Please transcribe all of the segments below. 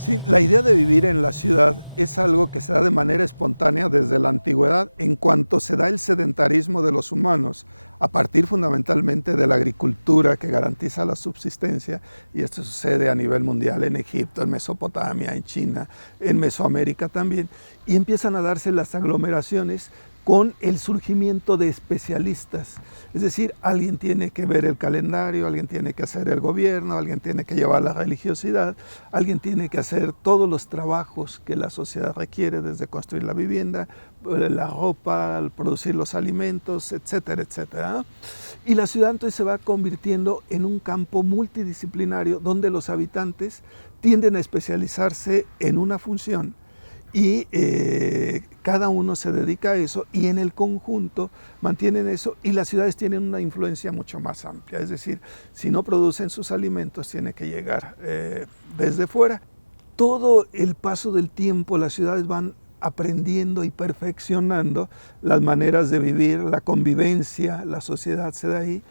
Sí, la idea de vivir en la ciudad es algo que se da de manera espontánea desde la antigüedad en cuanto se da el sedentarismo de los humanos, a partir fundamentalmente de la agricultura que garantiza la subsistencia, y esto sucede a nivel mundial en Egipto, en Mesopotamia, en China, en Mesoamérica también, y empiezan a darse las aglomeraciones con el surgimiento de especialistas. Es decir, alguien tiene que ver el calendario, alguien tiene que hacer el gobierno, alguien tiene que llevar la religiosidad, alguien tiene que hacer todos los trabajos que la sociedad requiere, desde construir la vivienda, la ropa, producir los alimentos, etcétera, etcétera. Y la ciudad entonces se va convirtiendo en un campo multidisciplinario donde los habitantes tienden a especializarse en una función y cada uno se dedica a eso y en el conjunto mantienen eso, y las ciudades tienen una influencia mucho más amplia. Es decir, si no producen sus alimentos, tiene que llegar desde fuera. Todo el paso del tiempo, las ciudades van aprendiendo y perfeccionando las maneras de vivir, la convivencia, la sociedad se da ahí.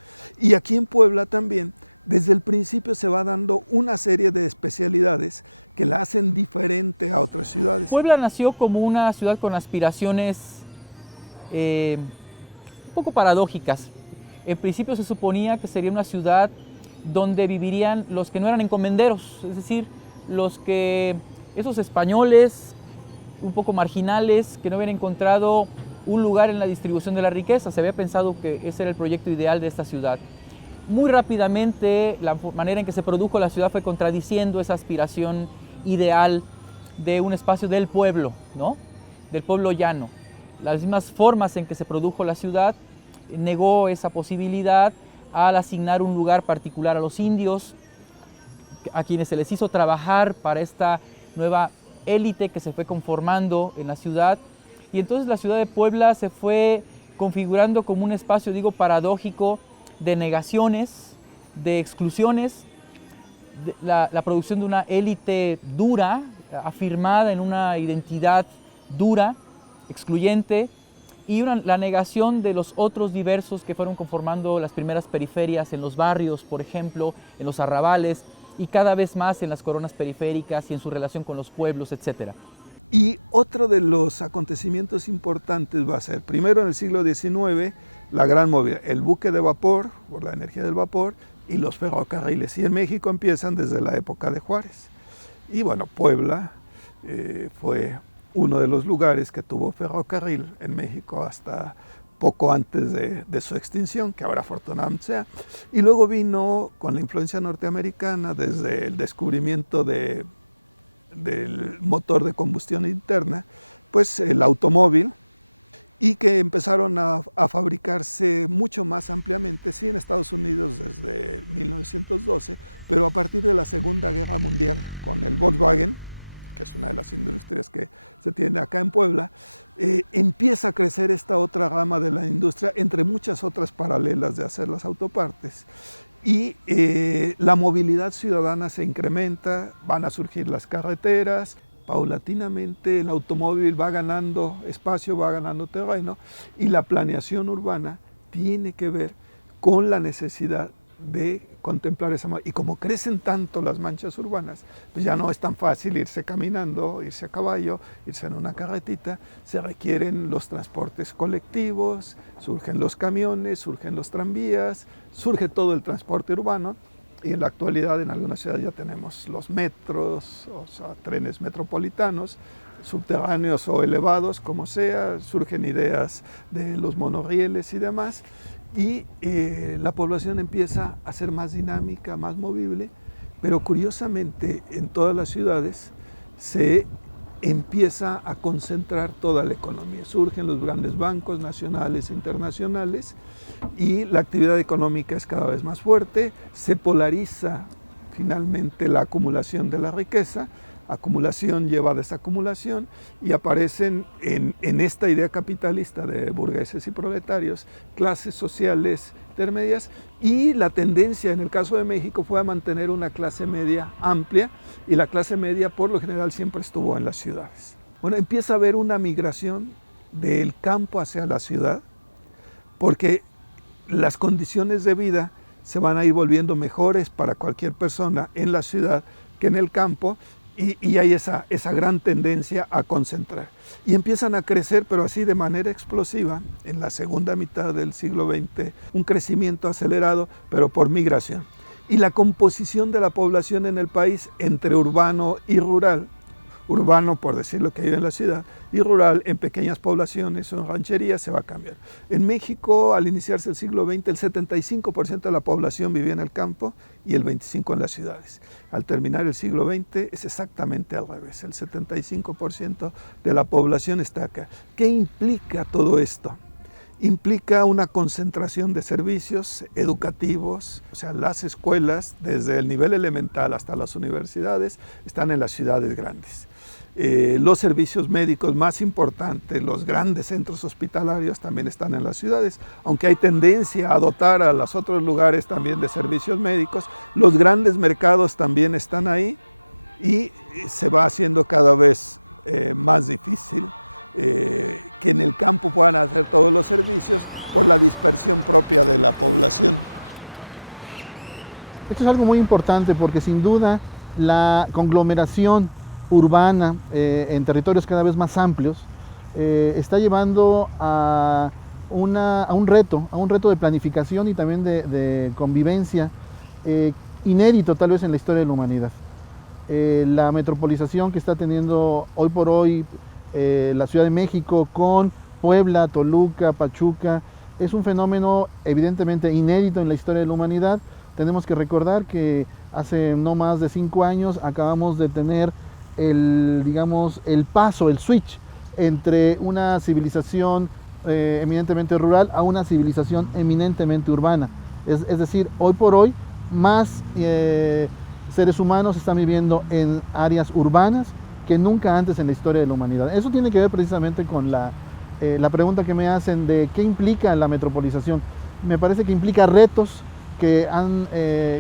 Y aquí en Puebla también, desde el principio se va dando una serie de especialidades que la hacen diferente a otras ciudades. Puebla nació como una ciudad con aspiraciones un poco paradójicas. En principio se suponía que sería una ciudad donde vivirían los que no eran encomenderos, es decir, esos españoles un poco marginales que no habían encontrado un lugar en la distribución de la riqueza. Se había pensado que ese era el proyecto ideal de esta ciudad. Muy rápidamente la manera en que se produjo la ciudad fue contradiciendo esa aspiración ideal de un espacio del pueblo, ¿no? Del pueblo llano. Las mismas formas en que se produjo la ciudad negó esa posibilidad al asignar un lugar particular a los indios, a quienes se les hizo trabajar para esta nueva élite que se fue conformando en la ciudad. Y entonces la ciudad de Puebla se fue configurando como un espacio, digo, paradójico, de negaciones, de exclusiones, la producción de una élite dura, afirmada en una identidad dura, excluyente, y la negación de los otros diversos que fueron conformando las primeras periferias en los barrios, por ejemplo, en los arrabales, y cada vez más en las coronas periféricas y en su relación con los pueblos, etc. Y otro de los acontecimientos importantes va a ser, primero en el siglo XIX, la gran movilidad, el buque de vapor, por la energía del vapor, y los ferrocarriles. Y en México empiezan desde la época de Juárez. Y bueno, Puebla fue uno de los lugares que tuvo ferrocarril en México hasta poco antes de su extinción, que ahora afortunadamente sea. Y luego vino con la influencia norteamericana desde el descubrimiento del motor de combustión interna, pues el automóvil, y que empezaron a fabricarse mucho más ampliamente, sí, en Estados Unidos desde 1912, pero a partir de la Segunda Guerra Mundial, con el Volkswagen, que es una de las industrias que se tiene acá en Puebla, empieza a crecer esta otra rama de la industria, entre muchas otras paralelas de hacer las autopartes. Y la movilidad ciudadana se incrementa, van a surgir las carreteras, paulatinamente el automóvil va ganando espacio, va ganando terreno, y la planeación urbana tiene que ver con la necesidad de contemplar esa. Y como crecen tanto las manchas urbanas, pues ya no es tan fácil irse caminando, irse a caballo, irse en una carretita, se requieren los transportes colectivos, surgen los camiones, surgen los tranvías, surge todo el transporte urbano. Y en la actualidad en algunas ciudades ya tenemos los metros, o sea, trenes metropolitanos, subterráneos o elevados, como sea, surgen ideas de los monorrieles y demás, y la población empieza a ser más dinámica, más movible, pero curiosamente en todas las ciudades se empieza a concentrar toda la economía. Surgen los grandes bancos nacionales e internacionales y la actividad económica es cada vez más fuerte, se polariza finalmente la acumulación de la riqueza, acumulación lleva a desacumulación, y aparecen en esta idea capitalista de burgueses y proletarios, clases sociales intermedias, y la tendencia en el caso de México fue a mantener una clase media amplia, y la clase media por lo general siempre estuvo en las ciudades. Bueno, empieza a haber una migración del campo hacia la ciudad, porque las condiciones de vida se van a ir volviendo mejores para cualquier persona en la ciudad que en el campo, y hay esa gran tendencia a concentrar. Y empiezan a crecer, pero así de manera explosiva, en la segunda mitad del siglo XX, un crecimiento acelerado, pero por migración. Y la composición de la población en el país entre urbano y rural, urbano por decirlo que vive en la ciudad, y rural en pequeñas poblaciones o en rancherías se va a cambiar. En México, al iniciarse el siglo XX, el 75% de la población vivía en el campo y el 25% en las ciudades. Al terminar el siglo XX es exactamente al revés, el 75% de la población está acá. ¿Qué implica todo esto? Implica una concentración de servicios educativos, o sea, las escuelas, desde el nivel elemental hasta las universidades, están en las ciudades grandes. Los servicios médicos más importantes, los grandes centros hospitalarios también están en las ciudades, aunque hay tendencia a dotar a los otros lugares también de servicios médicos. Los grandes mercados también están ahí y se va haciendo cada vez más difícil que en el campo puedan hacer todos los servicios por la dispersión propia de la población. Esto es algo muy importante porque sin duda la conglomeración urbana en territorios cada vez más amplios está llevando a un reto de planificación y también de convivencia inédito tal vez en la historia de la humanidad. La metropolización que está teniendo hoy por hoy la Ciudad de México con Puebla, Toluca, Pachuca, es un fenómeno evidentemente inédito en la historia de la humanidad. Tenemos que recordar que hace no más de 5 años acabamos de tener el switch entre una civilización eminentemente rural a una civilización eminentemente urbana. Es decir, hoy por hoy más seres humanos están viviendo en áreas urbanas que nunca antes en la historia de la humanidad. Eso tiene que ver precisamente con la pregunta que me hacen de qué implica la metropolización. Me parece que implica retos que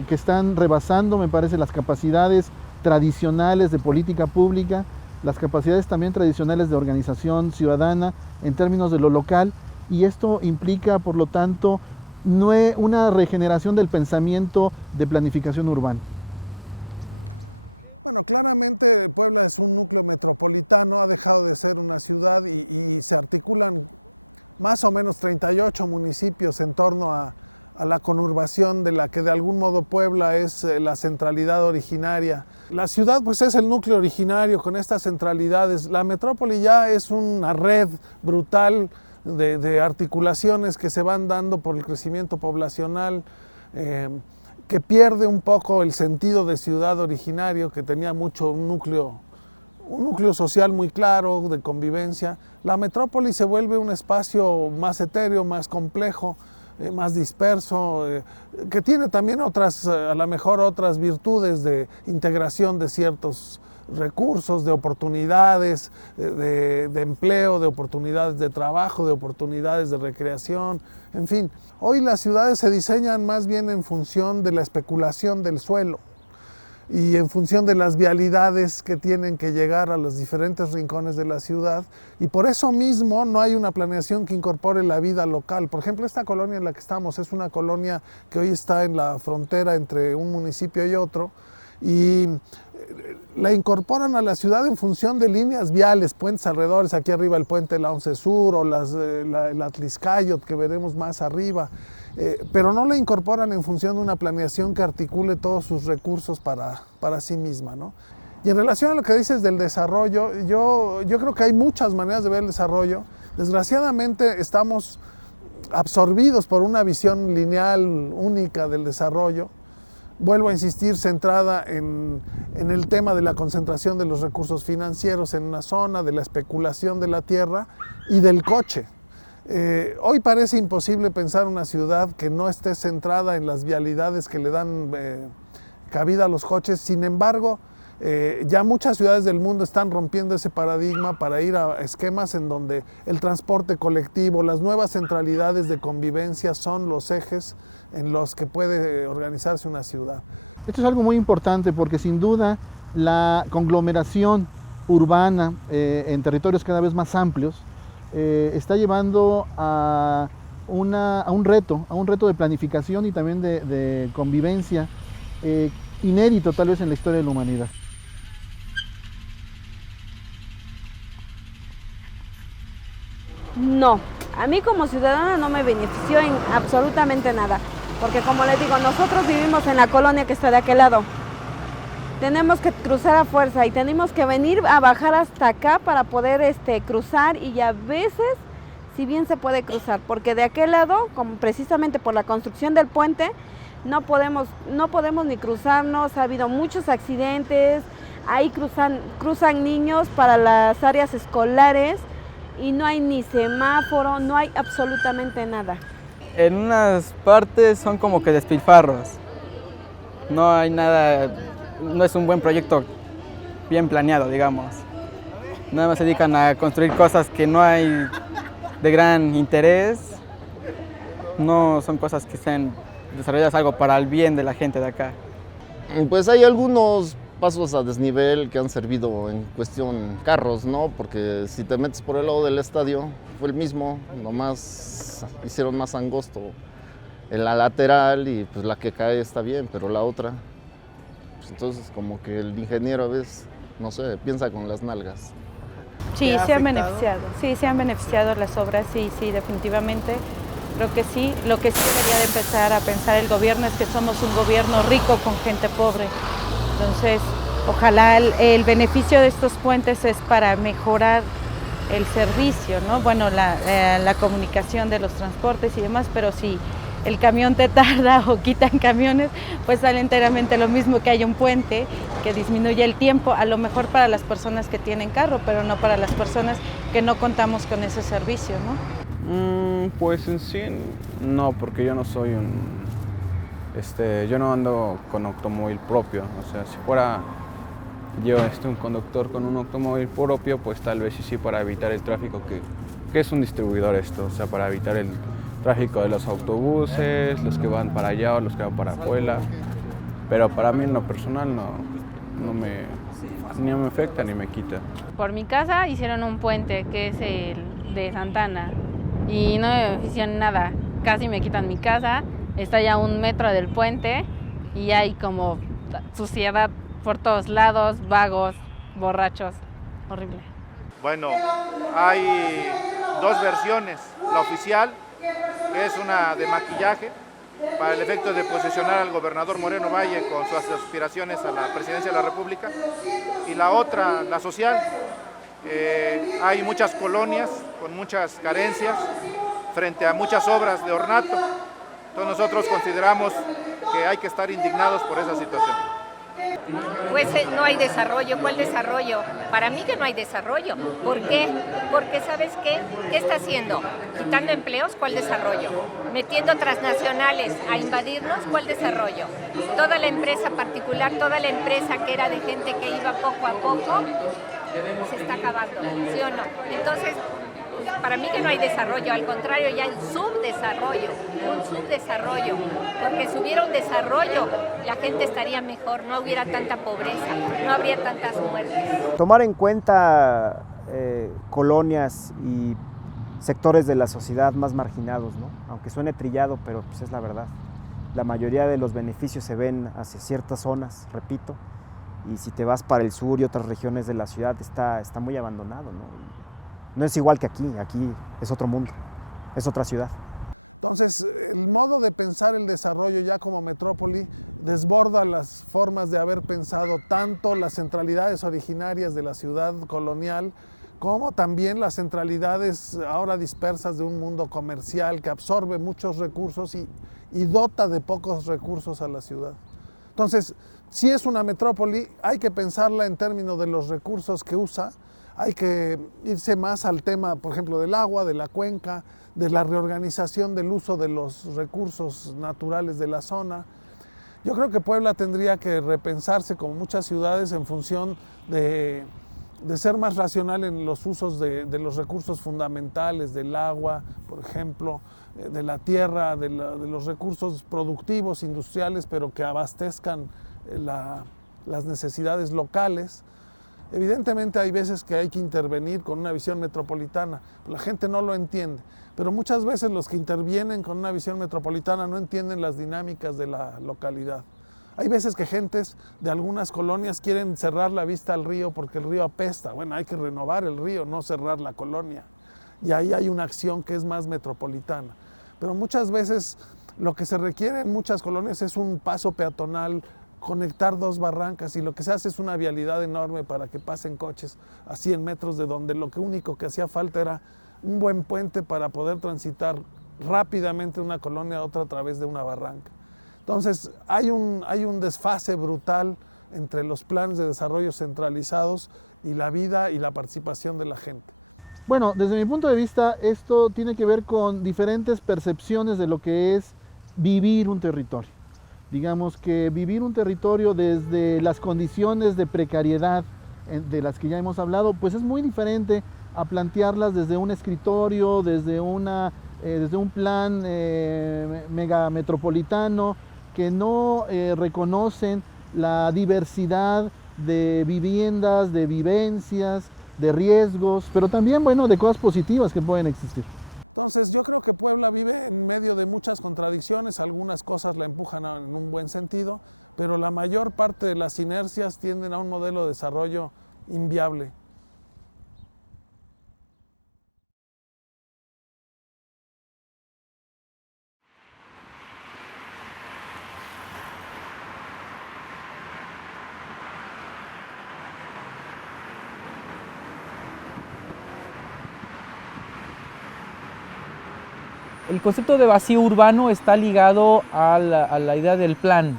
están rebasando, me parece, las capacidades tradicionales de política pública, las capacidades también tradicionales de organización ciudadana en términos de lo local, y esto implica, por lo tanto, una regeneración del pensamiento de planificación urbana. Bueno, claramente Puebla es un núcleo metropolitano, ha dejado de ser una ciudad y se articulan más o menos 38 municipios en torno a la conurbación de la que de algún modo Puebla es la centralidad originaria. La ciudad pues es el núcleo originario con estas centralidades. La metrópoli ya es una red brutal de articulaciones que se van dando por el crecimiento poblacional, que pierde un poco el sentido de ciudad originario, que tenía mucho un núcleo social muy claro, de convivencia. La metrópoli se vuelve un espacio más etéreo, más complejo, más disperso, que tiene también a lo mejor otras virtudes de integración de ciertos recursos, de oportunidades de empleo, de oportunidades de trabajo, de oportunidades de recreación, en fin. Hoy las ciudades se diseñan más bien en función de la especulación del suelo y en función de las vialidades que tienen que llegar a los diferentes rincones de la ciudad, y por eso mismo no hay una planeación que incorpore la vida local. Por ejemplo, esta colonia en la que estamos es una colonia que hoy está en la frontera entre un municipio y otro, y la incorporan a la ciudad en función de líneas viales, puentes alrededores, aquí arriba el puente de la 11 Sur o el Atliscayot que veremos más arriba, pero no la incorporan en función de una planeación que articule todos sus recursos para sí misma, ¿no? Y en relación a lo que dices del desarrollo, yo creo que hay muchas maneras de ver el desarrollo. Desgraciadamente estamos absorbidos por una visión lineal única del desarrollo. Vuelvo a insistir, centrada en el tema de la concentración de los recursos financieros en una zona, de la especulación de la tierra y del coche. Hoy parece imposible pensar una ciudad que no esté centrada en las vialidades que le dan cabida a los coches. Sin embargo, ya muchas ciudades del mundo están rompiendo ese paradigma para ir a esquemas en donde el transporte colectivo, las nuevas centralidades de convivencia son los ejes en los que puede organizarse una ciudad. Esto es algo muy importante porque sin duda la conglomeración urbana en territorios cada vez más amplios está llevando a un reto de planificación y también de convivencia inédito tal vez en la historia de la humanidad. No, a mí como ciudadana no me benefició en absolutamente nada, porque como les digo, nosotros vivimos en la colonia que está de aquel lado. Tenemos que cruzar a fuerza y tenemos que venir a bajar hasta acá para poder cruzar, y a veces, si bien se puede cruzar, porque de aquel lado, como precisamente por la construcción del puente, no podemos ni cruzarnos. Ha habido muchos accidentes, ahí cruzan niños para las áreas escolares y no hay ni semáforo, no hay absolutamente nada. En unas partes son como que despilfarros, no hay nada, no es un buen proyecto bien planeado, digamos. Nada más se dedican a construir cosas que no hay de gran interés, no son cosas que sean desarrolladas algo para el bien de la gente de acá. Pues hay algunos pasos a desnivel que han servido en cuestión carros, ¿no? Porque si te metes por el lado del estadio, fue el mismo, nomás hicieron más angosto en la lateral y pues la que cae está bien, pero la otra, pues entonces como que el ingeniero a veces, no sé, piensa con las nalgas. Sí, se han beneficiado, sí, se han beneficiado las obras, sí, definitivamente. Creo que sí. Lo que sí debería de empezar a pensar el gobierno es que somos un gobierno rico con gente pobre. Entonces, ojalá el beneficio de estos puentes es para mejorar el servicio, ¿no? Bueno, la comunicación de los transportes y demás, pero si el camión te tarda o quitan camiones, pues sale enteramente lo mismo que haya un puente que disminuye el tiempo, a lo mejor para las personas que tienen carro, pero no para las personas que no contamos con ese servicio, ¿no? Pues en sí no, porque yo no soy yo no ando con automóvil propio. O sea, si fuera yo un conductor con un automóvil propio, pues tal vez sí para evitar el tráfico que es un distribuidor esto, o sea, para evitar el tráfico de los autobuses, los que van para allá o los que van para Puebla. Pero para mí en lo personal ni me afecta ni me quita. Por mi casa hicieron un puente que es el de Santana y no me benefician nada, casi me quitan mi casa, está ya a 1 metro del puente y hay como suciedad por todos lados, vagos, borrachos, horrible. Bueno, hay 2 versiones, la oficial, que es una de maquillaje, para el efecto de posesionar al gobernador Moreno Valle con sus aspiraciones a la presidencia de la República, y la otra, la social. Hay muchas colonias con muchas carencias frente a muchas obras de ornato, entonces nosotros consideramos que hay que estar indignados por esa situación. Pues no hay desarrollo. ¿Cuál desarrollo? Para mí que no hay desarrollo. ¿Por qué? Porque ¿sabes qué? ¿Qué está haciendo? ¿Quitando empleos? ¿Cuál desarrollo? ¿Metiendo transnacionales a invadirnos? ¿Cuál desarrollo? Toda la empresa particular, toda la empresa que era de gente que iba poco a poco, se está acabando, ¿sí o no? Entonces, para mí que no hay desarrollo, al contrario, ya hay un subdesarrollo, porque si hubiera un desarrollo, la gente estaría mejor, no hubiera tanta pobreza, no habría tantas muertes. Tomar en cuenta colonias y sectores de la sociedad más marginados, ¿no? Aunque suene trillado, pero pues es la verdad. La mayoría de los beneficios se ven hacia ciertas zonas, repito, y si te vas para el sur y otras regiones de la ciudad está muy abandonado, ¿no? No es igual que aquí es otro mundo, es otra ciudad. Entonces, el modo de pensar el desarrollo ya como metrópoli desborda las formas de haber pensado tanto las centralidades originarias de la ciudad colonial, como también las centralidades ahora dispersas de un mundo comercial que absorbe muchos recursos y dota de pocos recursos a la ciudad. Entonces, si es una metrópoli, hay que pensarla en términos de los recursos que usa. Hay que irse más al tema, por ejemplo, del agua, de la cuenca, de la reorganización del uso de los recursos naturales de la zona. Yo creo que Puebla tendría que repensarse, como muchas ciudades, en función de ser más racional en los usos de los recursos fundamentales, del agua, por ejemplo, de la tierra, de los recursos productivos, industriales, pero que abastezcan las necesidades locales. Evidentemente hay veces que hay que intervenir con una visión metropolitana, la gente no lo entiende, pero muchas veces los que intervienen con una visión metropolitana no entienden las dinámicas de la localidad. Hay veces que gentes de algunas colonias quieren cerrar la vista al río porque el río apesta. Bueno, hay que renovar el río, no cerrar la colonia. y ahí hay una acción que es más metropolitana. Pero muchas veces lo que se requiere en muchas colonias es un paso peatonal, conectar dos barrancas, y lo que se hace es una vialidad enorme para que pasen coches a 100 metros de donde lo único que hacía falta era un buen puente para poder transitar rápidamente de una colonia a otra a través de una barranca. Entonces hay un desfase brutal entre los planes de desarrollo centralizados y la vida y la participación de la gente. Bueno, desde mi punto de vista, esto tiene que ver con diferentes percepciones de lo que es vivir un territorio. Digamos que vivir un territorio desde las condiciones de precariedad de las que ya hemos hablado, pues es muy diferente a plantearlas desde un escritorio, desde un plan megametropolitano, que no reconocen la diversidad de viviendas, de vivencias, de riesgos, pero también, bueno, de cosas positivas que pueden existir. Entonces yo creo que Puebla vive en medio de muchas contradicciones, algunas cosas la empujan en un buen sentido, pero la mayor parte de las inercias tienden a un modelo de desarrollo inviable. El concepto de vacío urbano está ligado a la idea del plan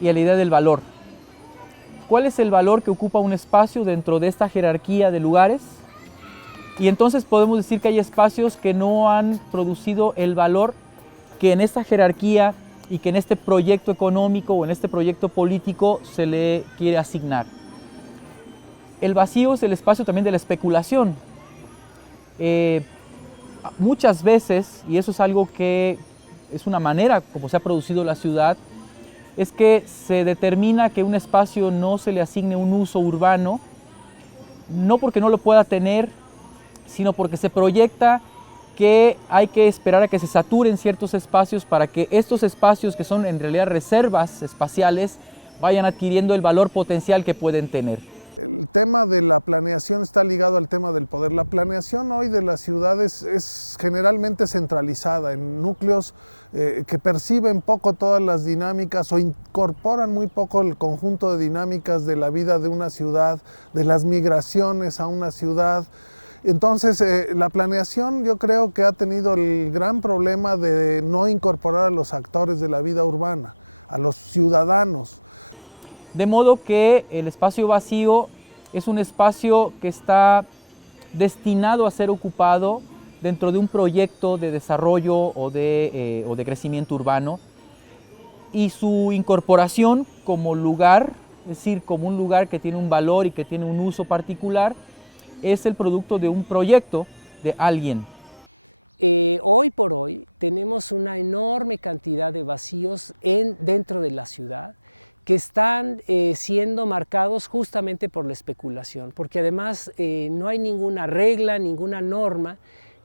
y a la idea del valor. ¿Cuál es el valor que ocupa un espacio dentro de esta jerarquía de lugares? Y entonces podemos decir que hay espacios que no han producido el valor que en esta jerarquía y que en este proyecto económico o en este proyecto político se le quiere asignar. El vacío es el espacio también de la especulación. Muchas veces, y eso es algo que es una manera como se ha producido la ciudad, es que se determina que un espacio no se le asigne un uso urbano, no porque no lo pueda tener, sino porque se proyecta que hay que esperar a que se saturen ciertos espacios para que estos espacios, que son en realidad reservas espaciales, vayan adquiriendo el valor potencial que pueden tener. El tema de la planeación está ligado al tema del poder. La planeación hoy de las ciudades es generalmente centralizada en núcleos que perciben poco todas las dinámicas o incorporan muy poco el conjunto de dinámicas de la vida de una ciudad, de las migraciones a una ciudad. Entonces, la planeación yo creo que ha tenido el gran problema de no incorporar a los actores de la vida urbana, a los ciudadanos. De modo que el espacio vacío es un espacio que está destinado a ser ocupado dentro de un proyecto de desarrollo o de crecimiento urbano, y su incorporación como lugar, es decir, como un lugar que tiene un valor y que tiene un uso particular, es el producto de un proyecto de alguien. Hoy por hoy tenemos una enorme cantidad de vacíos dentro de la ciudad, que están siendo marcados justamente por la especulación, porque además no hay ninguna regla, ninguna norma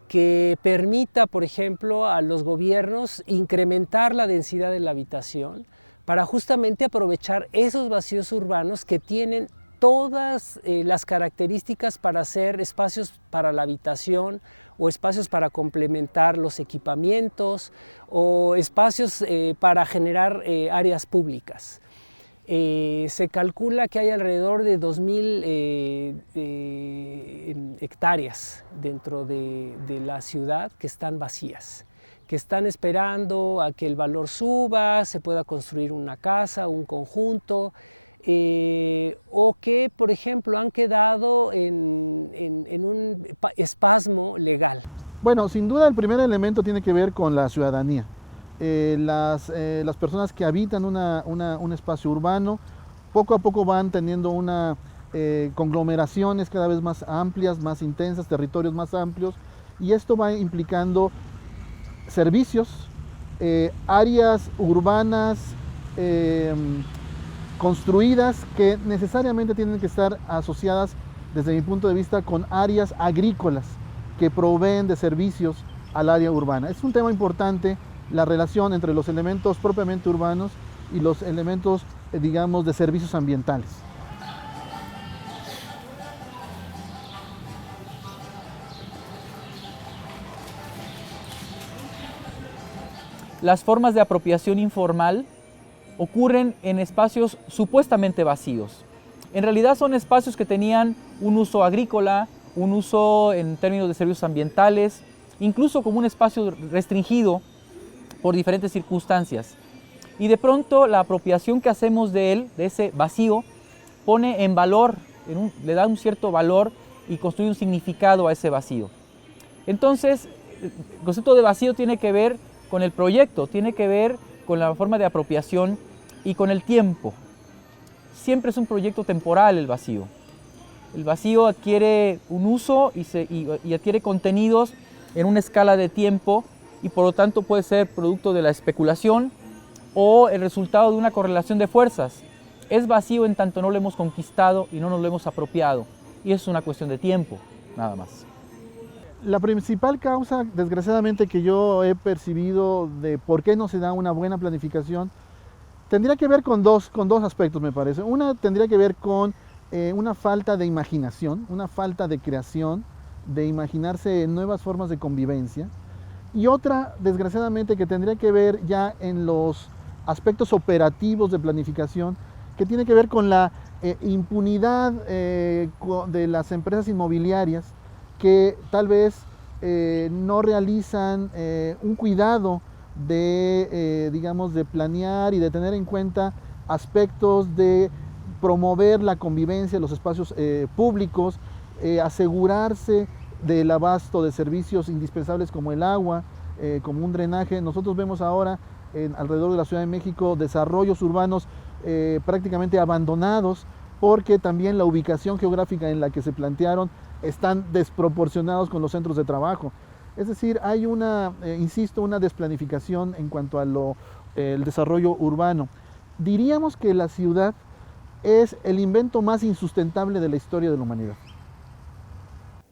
que permita, por ejemplo, a los gobiernos incrementar la densidad de la habitación para justamente aprovechar esos vacíos urbanos que tienen todas las características para ser espacios para la habitación o espacios para complementar los equipamientos o espacios para generar áreas públicas. Se calcula que hay alrededor de 2.000 hectáreas dentro de la ciudad que están vacías, que están esperando a que el valor suba, se pueda construir una casa, un conjunto, o que, por ejemplo, han quedado en un espasmo legal. Bueno, sin duda el primer elemento tiene que ver con la ciudadanía. Las personas que habitan un espacio urbano poco a poco van teniendo conglomeraciones cada vez más amplias, más intensas, territorios más amplios, y esto va implicando servicios, áreas urbanas construidas que necesariamente tienen que estar asociadas, desde mi punto de vista, con áreas agrícolas que proveen de servicios al área urbana. Es un tema importante la relación entre los elementos propiamente urbanos y los elementos, digamos, de servicios ambientales. las formas de apropiación informal ocurren en espacios supuestamente vacíos. En realidad son espacios que tenían un uso agrícola, un uso en términos de servicios ambientales, incluso como un espacio restringido por diferentes circunstancias. Y de pronto la apropiación que hacemos de él, de ese vacío, pone en valor, le da un cierto valor y construye un significado a ese vacío. Entonces, el concepto de vacío tiene que ver con el proyecto, tiene que ver con la forma de apropiación y con el tiempo. Siempre es un proyecto temporal el vacío. El vacío adquiere un uso y adquiere contenidos en una escala de tiempo y por lo tanto puede ser producto de la especulación o el resultado de una correlación de fuerzas. Es vacío en tanto no lo hemos conquistado y no nos lo hemos apropiado. Y eso es una cuestión de tiempo, nada más. La principal causa, desgraciadamente, que yo he percibido de por qué no se da una buena planificación, tendría que ver con dos aspectos, me parece. Una tendría que ver con una falta de imaginación, una falta de creación, de imaginarse nuevas formas de convivencia. Y otra, desgraciadamente, que tendría que ver ya en los aspectos operativos de planificación, que tiene que ver con la impunidad de las empresas inmobiliarias que tal vez no realizan un cuidado de, digamos, de planear y de tener en cuenta aspectos de promover la convivencia en los espacios públicos, asegurarse del abasto de servicios indispensables como el agua, como un drenaje. Nosotros vemos ahora alrededor de la Ciudad de México desarrollos urbanos prácticamente abandonados porque también la ubicación geográfica en la que se plantearon están desproporcionados con los centros de trabajo. Es decir, hay insisto, una desplanificación en cuanto a el desarrollo urbano. Diríamos que la ciudad es el invento más insustentable de la historia de la humanidad.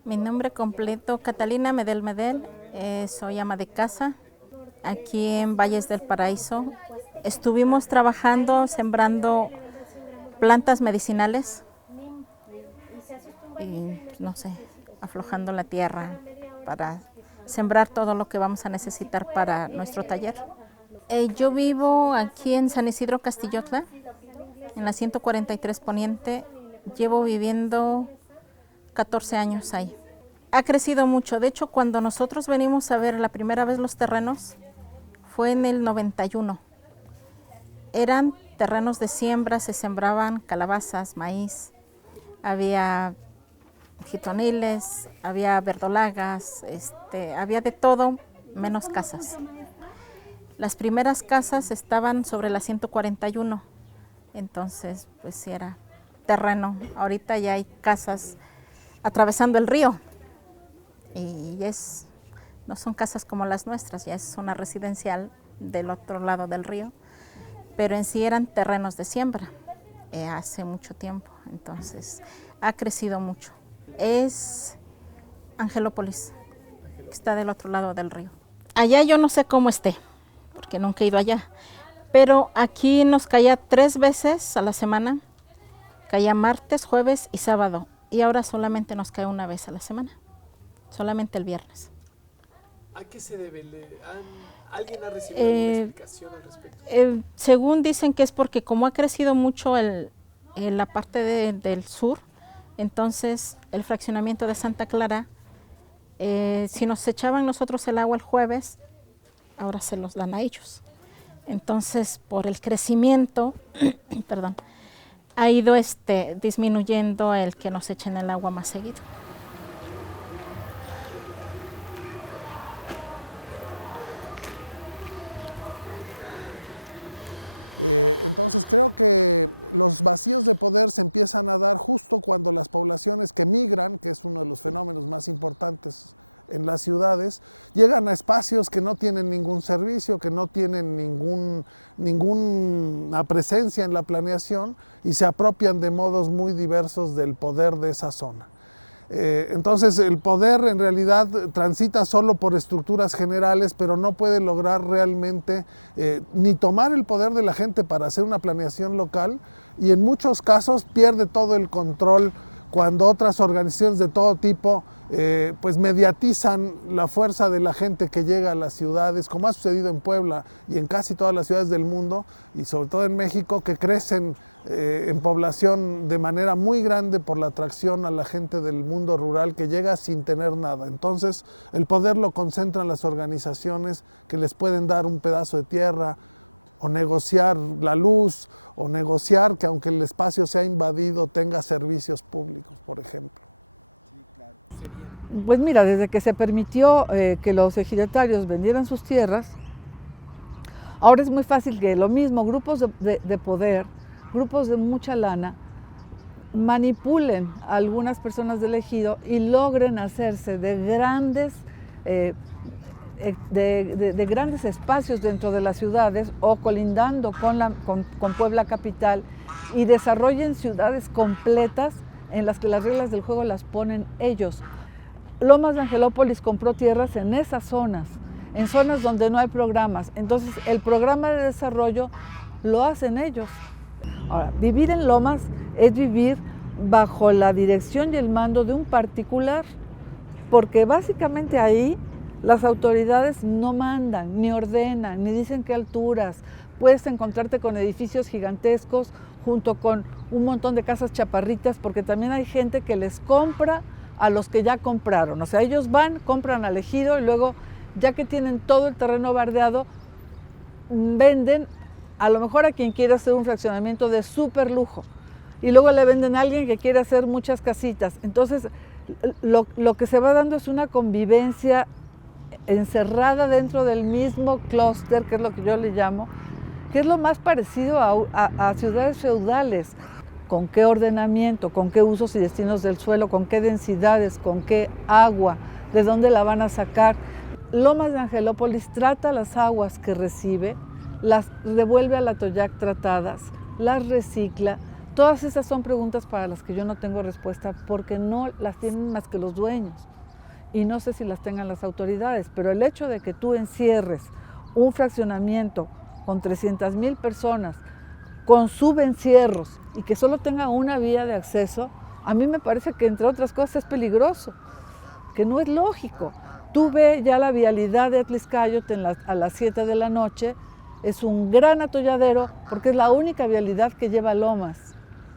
Mi nombre completo, Catalina Medel Medel, soy ama de casa aquí en Valles del Paraíso. Estuvimos trabajando, sembrando plantas medicinales y, no sé, aflojando la tierra para sembrar todo lo que vamos a necesitar para nuestro taller. Yo vivo aquí en San Isidro Castillotla, en la 143 Poniente. Llevo viviendo 14 años ahí. Ha crecido mucho. De hecho, cuando nosotros venimos a ver la primera vez los terrenos, fue en el 91. Eran terrenos de siembra, se sembraban calabazas, maíz, había jitoniles, había verdolagas, había de todo menos casas. Las primeras casas estaban sobre la 141, entonces pues sí era terreno. Ahorita ya hay casas atravesando el río y no son casas como las nuestras, ya es zona residencial del otro lado del río, pero en sí eran terrenos de siembra hace mucho tiempo, entonces ha crecido mucho. Es Angelópolis, que está del otro lado del río. Allá yo no sé cómo esté, porque nunca he ido allá, pero aquí nos caía 3 veces a la semana, caía martes, jueves y sábado, y ahora solamente nos cae una vez a la semana, solamente el viernes. ¿A qué se debe? ¿Alguien ha recibido alguna explicación al respecto? Según dicen que es porque como ha crecido mucho la parte del sur, entonces el fraccionamiento de Santa Clara, si nos echaban nosotros el agua el jueves, ahora se los dan a ellos. Entonces, por el crecimiento, perdón, ha ido disminuyendo el que nos echen el agua más seguido. Entonces creo que los vacíos de poder se empiezan a dar justo cuando las poblaciones que migran, que es uno de los fenómenos más importantes en las ciudades, llegan a espacios que no tienen ningún servicio, que no tienen ninguna presencia en la planeación y se apropian de modos muy diversos del poder de esa zona. Entonces el poder en realidad transita solo por estructuras generales, pero no puede lograr realmente ni tomar el poder de la gente para hacer una planeación local, y en muchos casos pierde todo el control cuando otras organizaciones de todo tipo pues mediatizan la fuerza de la gente que llega a las ciudades, como ha sucedido en Puebla y en casi todas las ciudades del mundo, y sobre todo en México, que crecen en población de manera muy grande por la atracción a la gente del mundo rural que llega sin tener nada. Entonces, el poder lo concentran las organizaciones que les pueden dar un pedazo de tierra, o negociar la luz, o negociar que aunque el espacio sea invadido tenga servicios públicos, por ejemplo. Pues mira, desde que se permitió que los ejidatarios vendieran sus tierras, ahora es muy fácil que lo mismo, grupos de poder, grupos de mucha lana, manipulen a algunas personas del ejido y logren hacerse de grandes espacios dentro de las ciudades o colindando con Puebla capital, y desarrollen ciudades completas en las que las reglas del juego las ponen ellos. Lomas de Angelópolis compró tierras en esas zonas, en zonas donde no hay programas. Entonces, el programa de desarrollo lo hacen ellos. Ahora, vivir en Lomas es vivir bajo la dirección y el mando de un particular, porque básicamente ahí las autoridades no mandan, ni ordenan, ni dicen qué alturas. Puedes encontrarte con edificios gigantescos junto con un montón de casas chaparritas, porque también hay gente que les compra a los que ya compraron. O sea, ellos van, compran al ejido y luego, ya que tienen todo el terreno bardeado, venden a lo mejor a quien quiere hacer un fraccionamiento de súper lujo. Y luego le venden a alguien que quiere hacer muchas casitas. Entonces, lo que se va dando es una convivencia encerrada dentro del mismo clúster, que es lo que yo le llamo, que es lo más parecido a ciudades feudales. ¿Con qué ordenamiento? ¿Con qué usos y destinos del suelo? ¿Con qué densidades? ¿Con qué agua? ¿De dónde la van a sacar? Lomas de Angelópolis trata las aguas que recibe, las devuelve al Atoyac tratadas, las recicla. Todas esas son preguntas para las que yo no tengo respuesta, porque no las tienen más que los dueños. Y no sé si las tengan las autoridades, pero el hecho de que tú encierres un fraccionamiento con 300,000 personas, con subencierros, y que solo tenga una vía de acceso, a mí me parece que, entre otras cosas, es peligroso, que no es lógico. Tú ve ya la vialidad de Atlixcáyotl a las 7 de la noche, es un gran atolladero, porque es la única vialidad que lleva a Lomas.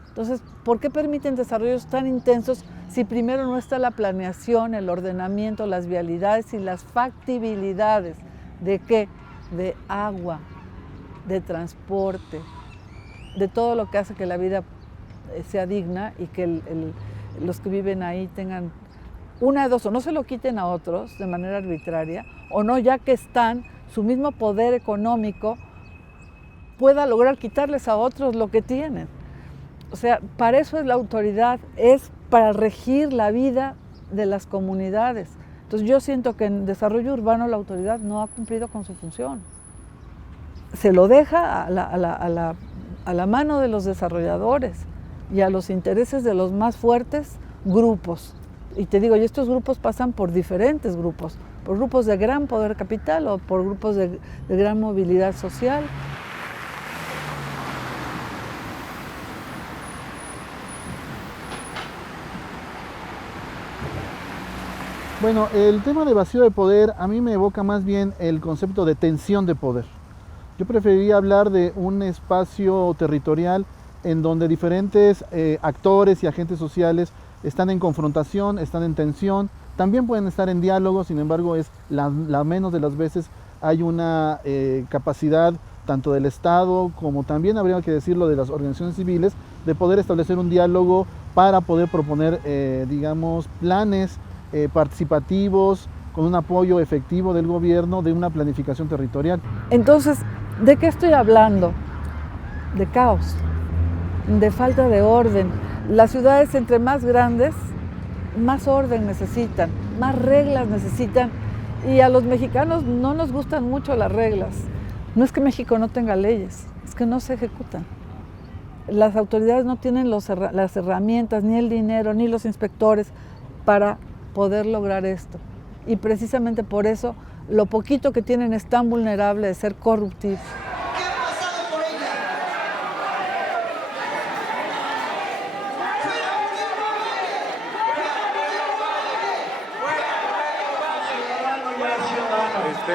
Entonces, ¿por qué permiten desarrollos tan intensos si primero no está la planeación, el ordenamiento, las vialidades y las factibilidades? ¿De qué? De agua, de transporte, de todo lo que hace que la vida sea digna y que los que viven ahí tengan una de dos: o no se lo quiten a otros de manera arbitraria, o no, ya que están, su mismo poder económico pueda lograr quitarles a otros lo que tienen. O sea, para eso es la autoridad, es para regir la vida de las comunidades. Entonces yo siento que en desarrollo urbano la autoridad no ha cumplido con su función. Se lo deja a la mano de los desarrolladores y a los intereses de los más fuertes grupos. Y te digo, y estos grupos pasan por diferentes grupos, por grupos de gran poder capital o por grupos de gran movilidad social. Bueno, el tema de vacío de poder a mí me evoca más bien el concepto de tensión de poder. Yo preferiría hablar de un espacio territorial en donde diferentes actores y agentes sociales están en confrontación, están en tensión, también pueden estar en diálogo. Sin embargo, la menos de las veces hay una capacidad tanto del Estado como también, habría que decirlo, de las organizaciones civiles, de poder establecer un diálogo para poder proponer, digamos, planes participativos con un apoyo efectivo del gobierno de una planificación territorial. Entonces, ¿de qué estoy hablando? De caos, de falta de orden. Las ciudades, entre más grandes, más orden necesitan, más reglas necesitan, y a los mexicanos no nos gustan mucho las reglas. No es que México no tenga leyes, es que no se ejecutan. Las autoridades no tienen las herramientas, ni el dinero, ni los inspectores para poder lograr esto. Y precisamente por eso, lo poquito que tienen es tan vulnerable de ser corruptivo.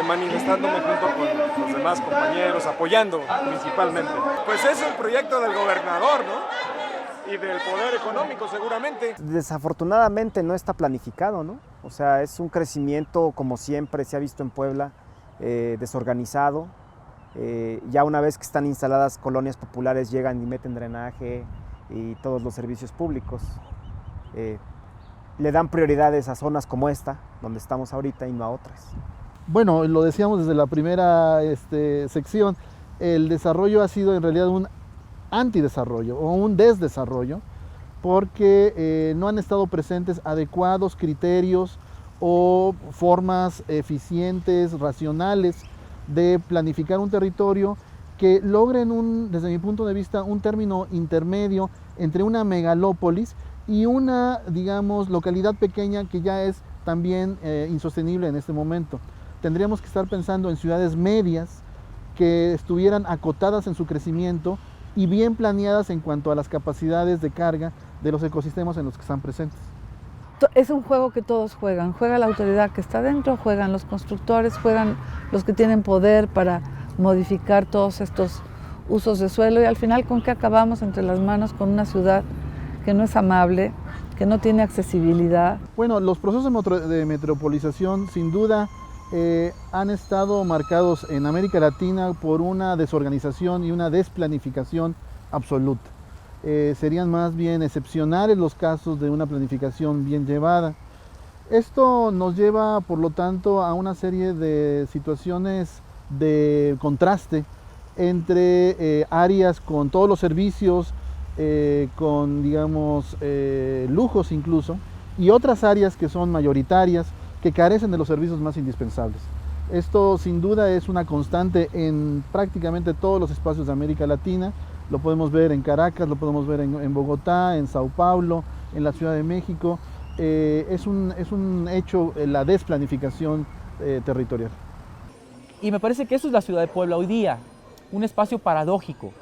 manifestándome junto con los demás compañeros, apoyando principalmente. Pues es el proyecto del gobernador, ¿no? Y del poder económico seguramente. Desafortunadamente no está planificado, ¿no? O sea, es un crecimiento como siempre se ha visto en Puebla, desorganizado. Ya una vez que están instaladas colonias populares llegan y meten drenaje y todos los servicios públicos. Le dan prioridades a zonas como esta, donde estamos ahorita, y no a otras. Bueno, lo decíamos desde la primera sección, el desarrollo ha sido en realidad un antidesarrollo o un desdesarrollo, porque no han estado presentes adecuados criterios o formas eficientes, racionales de planificar un territorio que logren, desde mi punto de vista, un término intermedio entre una megalópolis y una, digamos, localidad pequeña que ya es también insostenible en este momento. Tendríamos que estar pensando en ciudades medias que estuvieran acotadas en su crecimiento y bien planeadas en cuanto a las capacidades de carga de los ecosistemas en los que están presentes. Es un juego que todos juegan. Juega la autoridad que está dentro, juegan los constructores, juegan los que tienen poder para modificar todos estos usos de suelo, y al final, ¿con qué acabamos entre las manos? Con una ciudad que no es amable, que no tiene accesibilidad. Bueno, los procesos de metropolización sin duda han estado marcados en América Latina por una desorganización y una desplanificación absoluta. Serían más bien excepcionales los casos de una planificación bien llevada. Esto nos lleva, por lo tanto, a una serie de situaciones de contraste entre áreas con todos los servicios, con, digamos, lujos incluso, y otras áreas que son mayoritarias, que carecen de los servicios más indispensables. Esto sin duda es una constante en prácticamente todos los espacios de América Latina. Lo podemos ver en Caracas, lo podemos ver en Bogotá, en Sao Paulo, en la Ciudad de México. Es un hecho la desplanificación territorial. Y me parece que eso es la ciudad de Puebla hoy día, un espacio paradójico.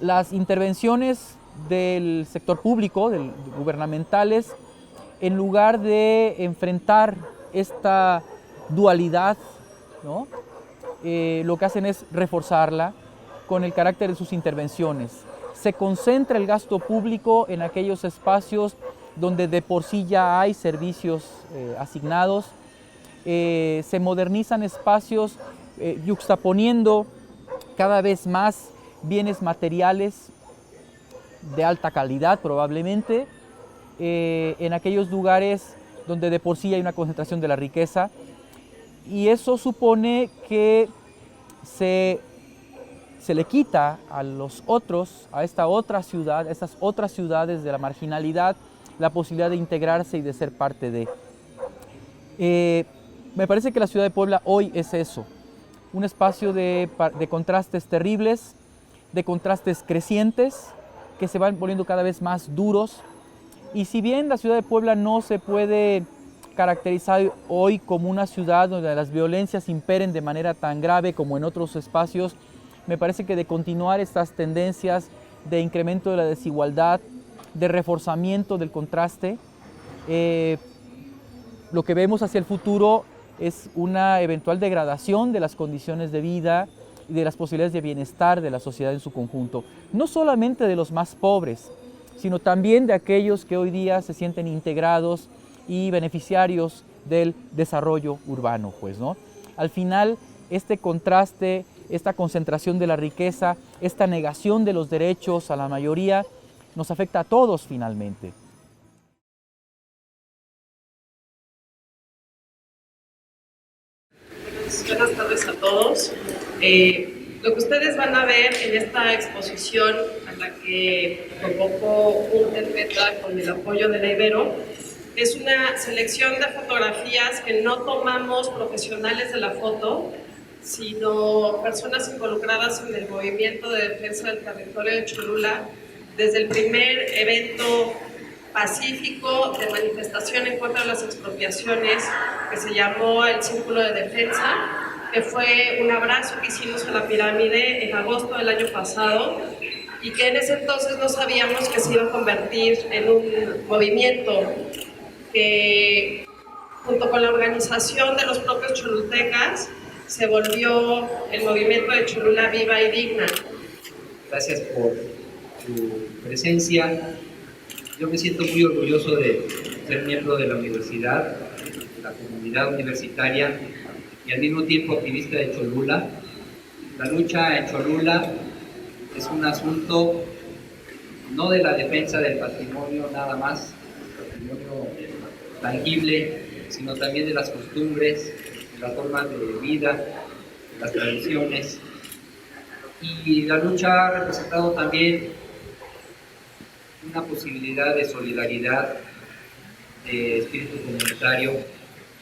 Las intervenciones del sector público, gubernamentales, en lugar de enfrentar esta dualidad, ¿no? Lo que hacen es reforzarla con el carácter de sus intervenciones. Se concentra el gasto público en aquellos espacios donde de por sí ya hay servicios asignados. Se modernizan espacios yuxtaponiendo cada vez más bienes materiales de alta calidad probablemente, en aquellos lugares donde de por sí hay una concentración de la riqueza, y eso supone que se le quita a los otros, a esta otra ciudad, a estas otras ciudades de la marginalidad, la posibilidad de integrarse y de ser parte de. Me parece que la ciudad de Puebla hoy es eso, un espacio de contrastes terribles, de contrastes crecientes, que se van volviendo cada vez más duros. Y si bien la ciudad de Puebla no se puede caracterizar hoy como una ciudad donde las violencias imperen de manera tan grave como en otros espacios, me parece que de continuar estas tendencias de incremento de la desigualdad, de reforzamiento del contraste, lo que vemos hacia el futuro es una eventual degradación de las condiciones de vida y de las posibilidades de bienestar de la sociedad en su conjunto. No solamente de los más pobres, sino también de aquellos que hoy día se sienten integrados y beneficiarios del desarrollo urbano, pues, ¿no? Al final, este contraste, esta concentración de la riqueza, esta negación de los derechos a la mayoría, nos afecta a todos finalmente. Buenas tardes a todos. Lo que ustedes van a ver en esta exposición a la que convocó UNTED-PETA con el apoyo de la Ibero es una selección de fotografías que no tomamos profesionales de la foto, sino personas involucradas en el movimiento de defensa del territorio de Cholula desde el primer evento pacífico de manifestación en contra de las expropiaciones que se llamó el Círculo de Defensa, que fue un abrazo que hicimos a la pirámide en agosto del año pasado y que en ese entonces no sabíamos que se iba a convertir en un movimiento que junto con la organización de los propios cholultecas, se volvió el movimiento de Cholula Viva y Digna. Gracias por tu presencia. Yo me siento muy orgulloso de ser miembro de la universidad, de la comunidad universitaria y al mismo tiempo activista de Cholula. La lucha en Cholula es un asunto no de la defensa del patrimonio nada más, patrimonio tangible, sino también de las costumbres, de las formas de vida, de las tradiciones. Y la lucha ha representado también una posibilidad de solidaridad, de espíritu comunitario,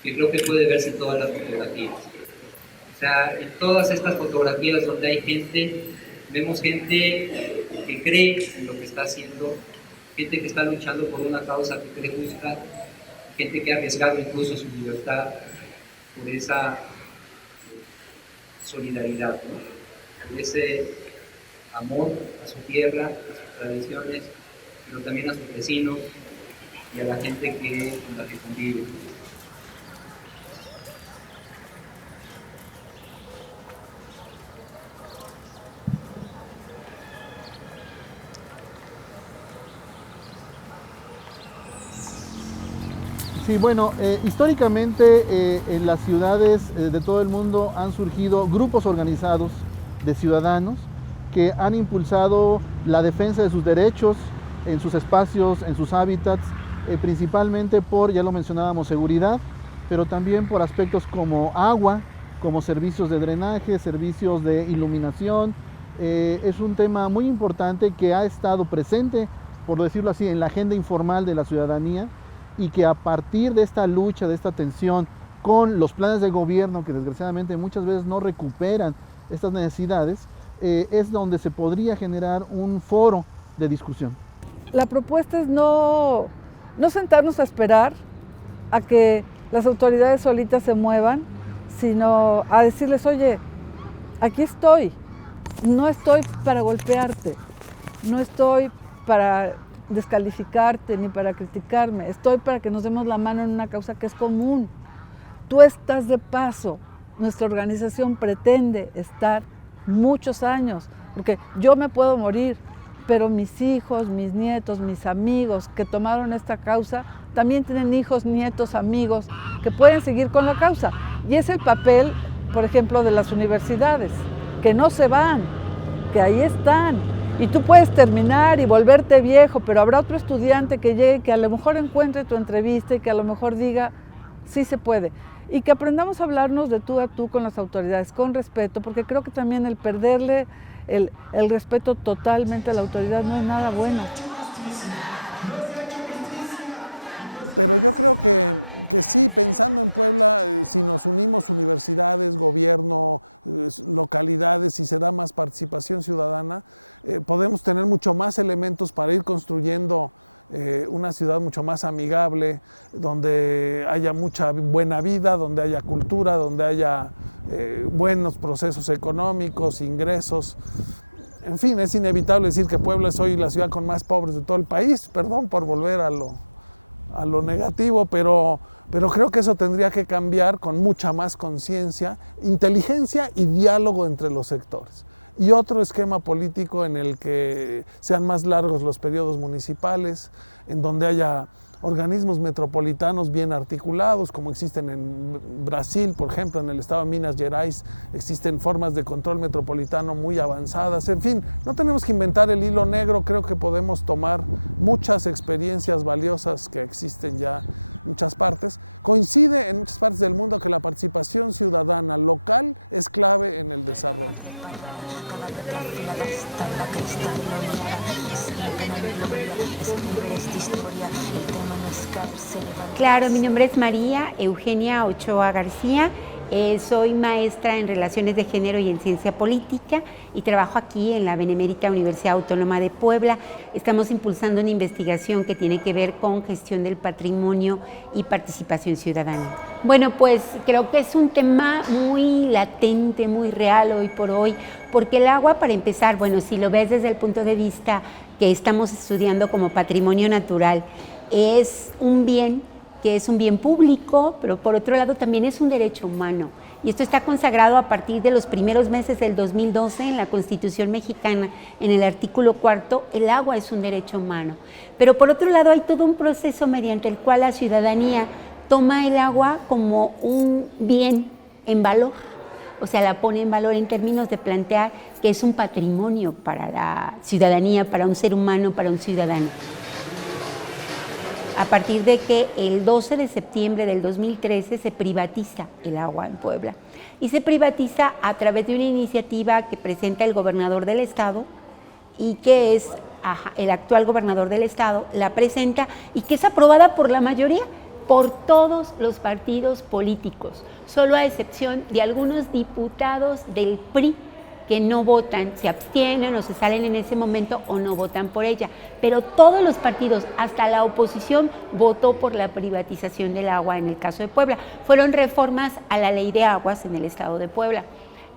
que creo que puede verse en todas las fotografías. O sea, en todas estas fotografías donde hay gente, vemos gente que cree en lo que está haciendo, gente que está luchando por una causa que cree justa, gente que ha arriesgado incluso su libertad por esa solidaridad, ¿no? Por ese amor a su tierra, a sus tradiciones, pero también a sus vecinos y a la gente con la que convive. Sí, bueno, históricamente en las ciudades de todo el mundo han surgido grupos organizados de ciudadanos que han impulsado la defensa de sus derechos en sus espacios, en sus hábitats, principalmente por, ya lo mencionábamos, seguridad, pero también por aspectos como agua, como servicios de drenaje, servicios de iluminación. Es un tema muy importante que ha estado presente, por decirlo así, en la agenda informal de la ciudadanía, y que a partir de esta lucha, de esta tensión con los planes de gobierno que desgraciadamente muchas veces no recuperan estas necesidades, es donde se podría generar un foro de discusión. La propuesta es no sentarnos a esperar a que las autoridades solitas se muevan, sino a decirles, oye, aquí estoy, no estoy para golpearte, no estoy para descalificarte ni para criticarme, estoy para que nos demos la mano en una causa que es común. Tú estás de paso, nuestra organización pretende estar muchos años, porque yo me puedo morir, pero mis hijos, mis nietos, mis amigos que tomaron esta causa, también tienen hijos, nietos, amigos que pueden seguir con la causa. Y es el papel, por ejemplo, de las universidades, que no se van, que ahí están. Y tú puedes terminar y volverte viejo, pero habrá otro estudiante que llegue, que a lo mejor encuentre tu entrevista y que a lo mejor diga, sí se puede. Y que aprendamos a hablarnos de tú a tú con las autoridades, con respeto, porque creo que también el perderle el respeto totalmente a la autoridad no es nada bueno. Pero yo creo que sí, pensando en Puebla, si nos unimos universidades, gobierno, localidades, si se da más participación ciudadana, podemos tener mucho más elementos para ir construyendo una ciudad mucho más amigable, donde haya mucha buena vida, donde haya cultura, donde haya buenos procesos económicos, ingresos. En fin, es inevitable decir que Puebla es hoy la ciudad con más pobres de todo el país, perdón por volver a lo negativo, pero creo que eso tendría que cambiar con mucha más conciencia, inteligencia y diálogo entre los sectores. Y otro esquema político en el que sean más largos los periodos municipales, en donde haya organismos metropolitanos bien articulados, como existen en Brasil, por ejemplo, en el estado de Minas Gerais, existen formas de control metropolitano muy avanzadas. En fin, no tenemos que inventar el hilo negro, creo que podemos tomar muchas experiencias valiosas que existen ya en muchas partes. Coincide en muchas partes del mundo que la participación ciudadana local es clave en el desarrollo. Claro, mi nombre es María Eugenia Ochoa García, soy maestra en Relaciones de Género y en Ciencia Política y trabajo aquí en la Benemérita Universidad Autónoma de Puebla. Estamos impulsando una investigación que tiene que ver con gestión del patrimonio y participación ciudadana. Bueno, pues creo que es un tema muy latente, muy real hoy por hoy, porque el agua, para empezar, bueno, si lo ves desde el punto de vista que estamos estudiando como patrimonio natural, es un bien que es un bien público, pero por otro lado también es un derecho humano. Y esto está consagrado a partir de los primeros meses del 2012 en la Constitución mexicana, en el artículo 4, el agua es un derecho humano. Pero por otro lado hay todo un proceso mediante el cual la ciudadanía toma el agua como un bien en valor, o sea, la pone en valor en términos de plantear que es un patrimonio para la ciudadanía, para un ser humano, para un ciudadano. A partir de que el 12 de septiembre del 2013 se privatiza el agua en Puebla. Y se privatiza a través de una iniciativa que presenta el gobernador del estado y que es el actual gobernador del estado, la presenta y que es aprobada por la mayoría, por todos los partidos políticos, solo a excepción de algunos diputados del PRI que no votan, se abstienen o se salen en ese momento o no votan por ella. Pero todos los partidos, hasta la oposición, votó por la privatización del agua en el caso de Puebla. Fueron reformas a la ley de aguas en el estado de Puebla.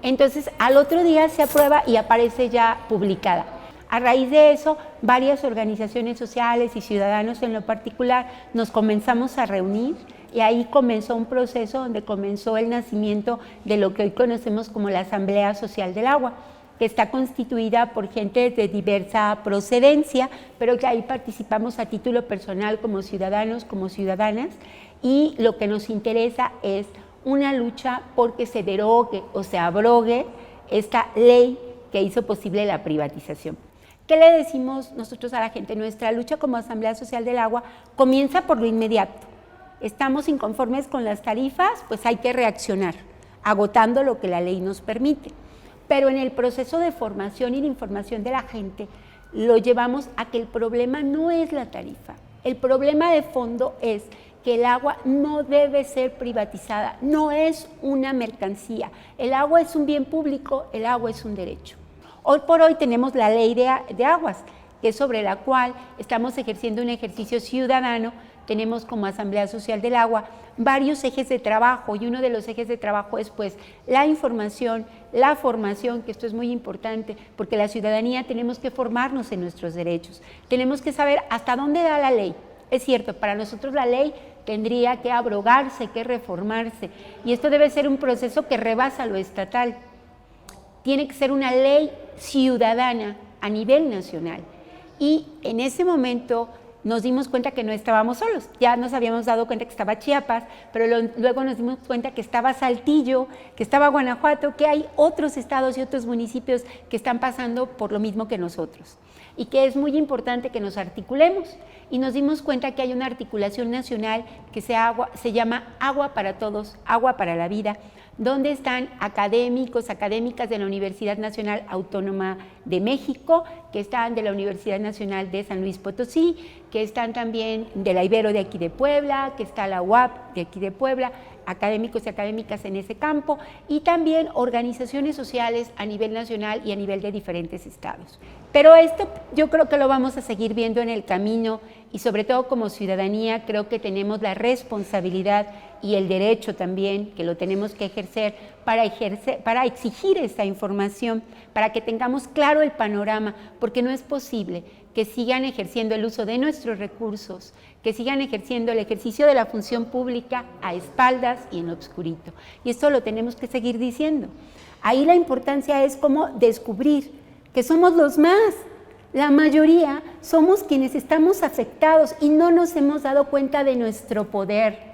Entonces, al otro día se aprueba y aparece ya publicada. A raíz de eso, varias organizaciones sociales y ciudadanos en lo particular nos comenzamos a reunir y ahí comenzó un proceso donde comenzó el nacimiento de lo que hoy conocemos como la Asamblea Social del Agua, que está constituida por gente de diversa procedencia, pero que ahí participamos a título personal como ciudadanos, como ciudadanas, y lo que nos interesa es una lucha porque se derogue o se abrogue esta ley que hizo posible la privatización. ¿Qué le decimos nosotros a la gente? Nuestra lucha como Asamblea Social del Agua comienza por lo inmediato. Estamos inconformes con las tarifas, pues hay que reaccionar, agotando lo que la ley nos permite. Pero en el proceso de formación y de información de la gente, lo llevamos a que el problema no es la tarifa. El problema de fondo es que el agua no debe ser privatizada, no es una mercancía. El agua es un bien público, el agua es un derecho. Hoy por hoy tenemos la ley de aguas, que es sobre la cual estamos ejerciendo un ejercicio ciudadano. Tenemos como Asamblea Social del Agua varios ejes de trabajo y uno de los ejes de trabajo es pues la información, la formación, que esto es muy importante porque la ciudadanía tenemos que formarnos en nuestros derechos, tenemos que saber hasta dónde da la ley. Es cierto, para nosotros la ley tendría que abrogarse, que reformarse y esto debe ser un proceso que rebasa lo estatal. Tiene que ser una ley ciudadana a nivel nacional y en ese momento nos dimos cuenta que no estábamos solos, ya nos habíamos dado cuenta que estaba Chiapas, pero luego nos dimos cuenta que estaba Saltillo, que estaba Guanajuato, que hay otros estados y otros municipios que están pasando por lo mismo que nosotros y que es muy importante que nos articulemos y nos dimos cuenta que hay una articulación nacional que se llama Agua para Todos, Agua para la Vida, donde están académicos, académicas de la Universidad Nacional Autónoma de México, que están de la Universidad Nacional de San Luis Potosí, que están también de la Ibero de aquí de Puebla, que está la UAP de aquí de Puebla, académicos y académicas en ese campo, y también organizaciones sociales a nivel nacional y a nivel de diferentes estados. Pero esto yo creo que lo vamos a seguir viendo en el camino y sobre todo como ciudadanía creo que tenemos la responsabilidad y el derecho también, que lo tenemos que ejercer para exigir esta información, para que tengamos claro el panorama, porque no es posible que sigan ejerciendo el uso de nuestros recursos, que sigan ejerciendo el ejercicio de la función pública a espaldas y en lo obscurito. Y esto lo tenemos que seguir diciendo. Ahí la importancia es cómo descubrir que somos los más. La mayoría somos quienes estamos afectados y no nos hemos dado cuenta de nuestro poder.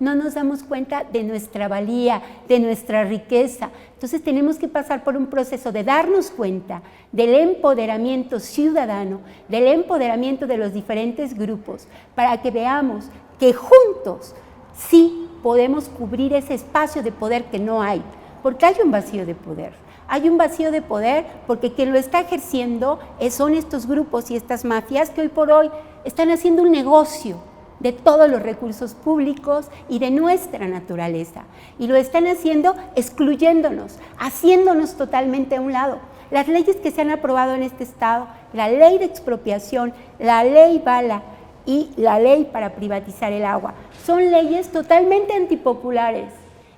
No nos damos cuenta de nuestra valía, de nuestra riqueza. Entonces tenemos que pasar por un proceso de darnos cuenta del empoderamiento ciudadano, del empoderamiento de los diferentes grupos, para que veamos que juntos sí podemos cubrir ese espacio de poder que no hay, porque hay un vacío de poder. Hay un vacío de poder porque quien lo está ejerciendo son estos grupos y estas mafias que hoy por hoy están haciendo un negocio de todos los recursos públicos y de nuestra naturaleza. Y lo están haciendo excluyéndonos, haciéndonos totalmente a un lado. Las leyes que se han aprobado en este estado, la ley de expropiación, la ley Bala y la ley para privatizar el agua, son leyes totalmente antipopulares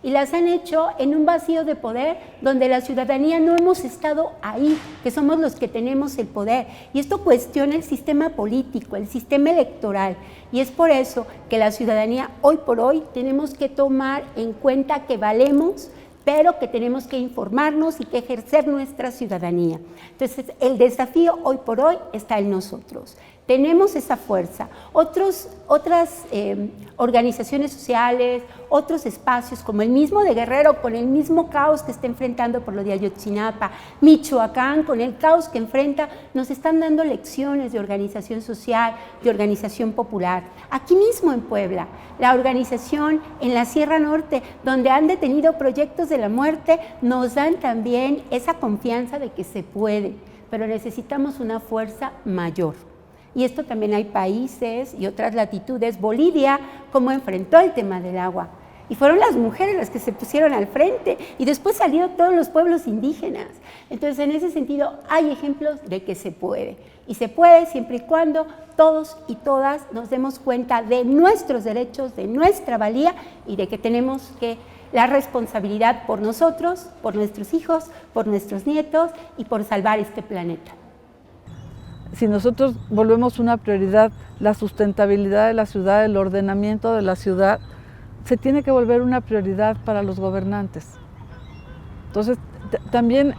y las han hecho en un vacío de poder donde la ciudadanía no hemos estado ahí, que somos los que tenemos el poder. Y esto cuestiona el sistema político, el sistema electoral. Y es por eso que la ciudadanía hoy por hoy tenemos que tomar en cuenta que valemos, pero que tenemos que informarnos y que ejercer nuestra ciudadanía. Entonces, el desafío hoy por hoy está en nosotros. Tenemos esa fuerza. Otras organizaciones sociales, otros espacios, como el mismo de Guerrero, con el mismo caos que está enfrentando por lo de Ayotzinapa, Michoacán, con el caos que enfrenta, nos están dando lecciones de organización social, de organización popular. Aquí mismo en Puebla, la organización en la Sierra Norte, donde han detenido proyectos de la muerte, nos dan también esa confianza de que se puede, pero necesitamos una fuerza mayor. Y esto también hay países y otras latitudes. Bolivia, cómo enfrentó el tema del agua. Y fueron las mujeres las que se pusieron al frente y después salieron todos los pueblos indígenas. Entonces, en ese sentido, hay ejemplos de que se puede. Y se puede siempre y cuando todos y todas nos demos cuenta de nuestros derechos, de nuestra valía y de que tenemos que la responsabilidad por nosotros, por nuestros hijos, por nuestros nietos y por salvar este planeta. Si nosotros volvemos una prioridad la sustentabilidad de la ciudad, el ordenamiento de la ciudad, se tiene que volver una prioridad para los gobernantes. Entonces, también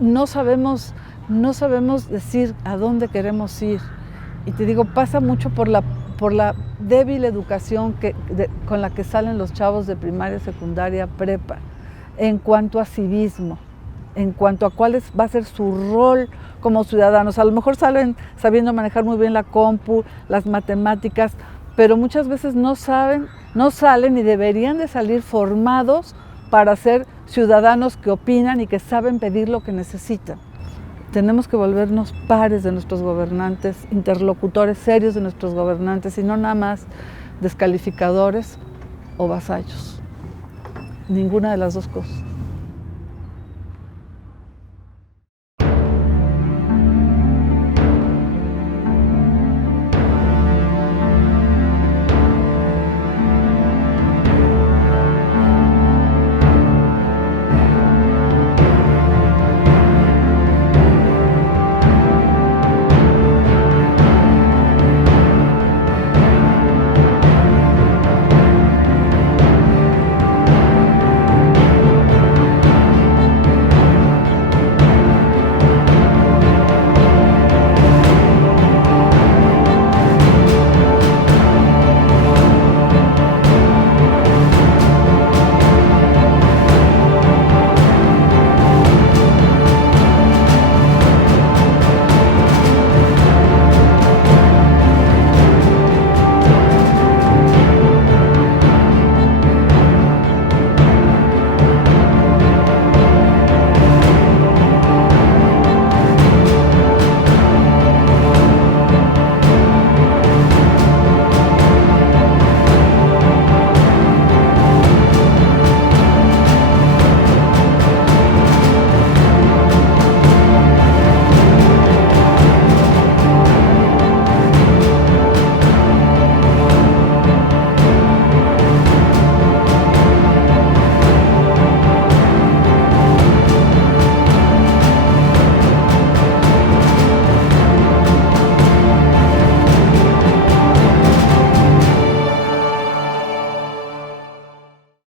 no sabemos decir a dónde queremos ir. Y te digo, pasa mucho por la débil educación con la que salen los chavos de primaria, secundaria, prepa, en cuanto a civismo, en cuanto a cuál va a ser su rol como ciudadanos. A lo mejor salen sabiendo manejar muy bien la compu, las matemáticas, pero muchas veces no salen y deberían de salir formados para ser ciudadanos que opinan y que saben pedir lo que necesitan. Tenemos que volvernos pares de nuestros gobernantes, interlocutores serios de nuestros gobernantes y no nada más descalificadores o vasallos. Ninguna de las dos cosas.